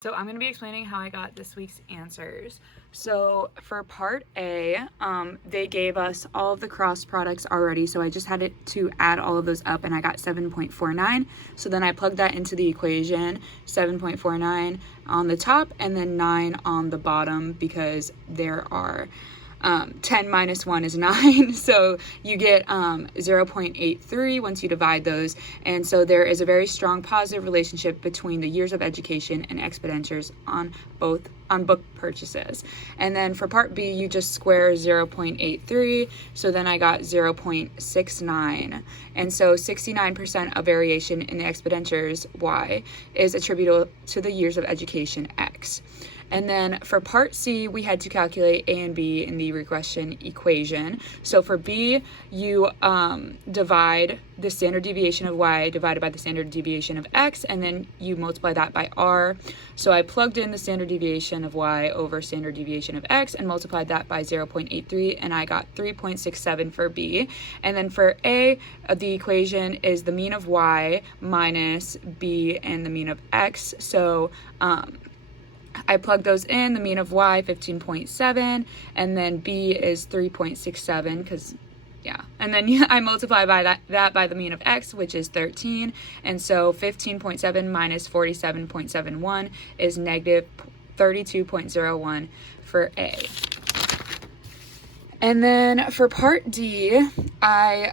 So I'm going to be explaining how I got this week's answers. So for part A, they gave us all of the cross products already, so I just had to add all of those up and I got 7.49. So then I plugged that into the equation, 7.49 on the top and then 9 on the bottom because there are 10 minus 1 is 9, so you get 0.83 once you divide those, and so there is a very strong positive relationship between the years of education and expenditures on book purchases. And then for part B, you just square 0.83, so then I got 0.69, and so 69% of variation in the expenditures Y is attributable to the years of education X. And then for part C, we had to calculate A and B in the regression equation. So for B, you divide the standard deviation of Y divided by the standard deviation of X, and then you multiply that by R. So I plugged in the standard deviation of Y over standard deviation of X and multiplied that by 0.83, and I got 3.67 for B. And then for A, the equation is the mean of Y minus B and the mean of X. So I plugged those in, the mean of Y 15.7, and then B is 3.67 because and then I multiply by that by the mean of X, which is 13, and so 15.7 minus 47.71 is negative 32.01 for A. And then for part D, I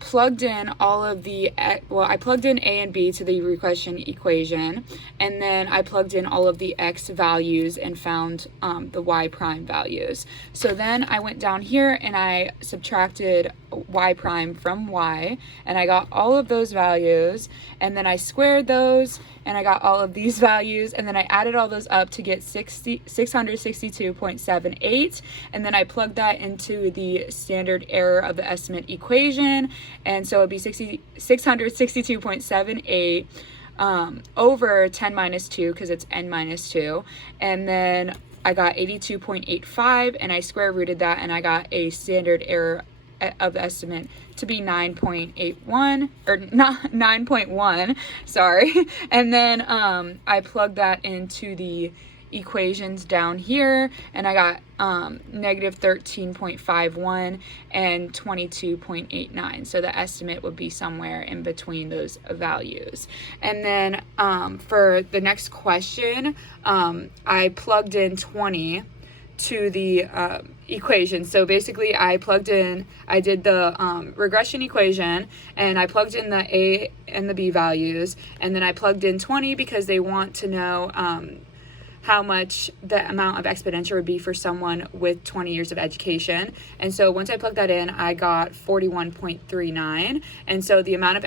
plugged in I plugged in A and B to the regression equation, and then I plugged in all of the X values and found the Y prime values. So then I went down here and I subtracted Y prime from Y, and I got all of those values, and then I squared those, and I got all of these values, and then I added all those up to get 662.78, and then I plugged that into the standard error of the estimate equation, and so it'd be 662.78 over 10 minus 2 because it's n minus 2, and then I got 82.85, and I square rooted that, and I got a standard error of the estimate to be 9.81 or not 9.1, sorry. And then I plugged that into the equations down here, and I got negative 13.51 and 22.89. So the estimate would be somewhere in between those values. And then for the next question, I plugged in 20 to the equation. So basically I did the regression equation, and I plugged in the A and the B values, and then I plugged in 20 because they want to know how much the amount of expenditure would be for someone with 20 years of education. And so once I plugged that in, I got 41.39, and so the amount of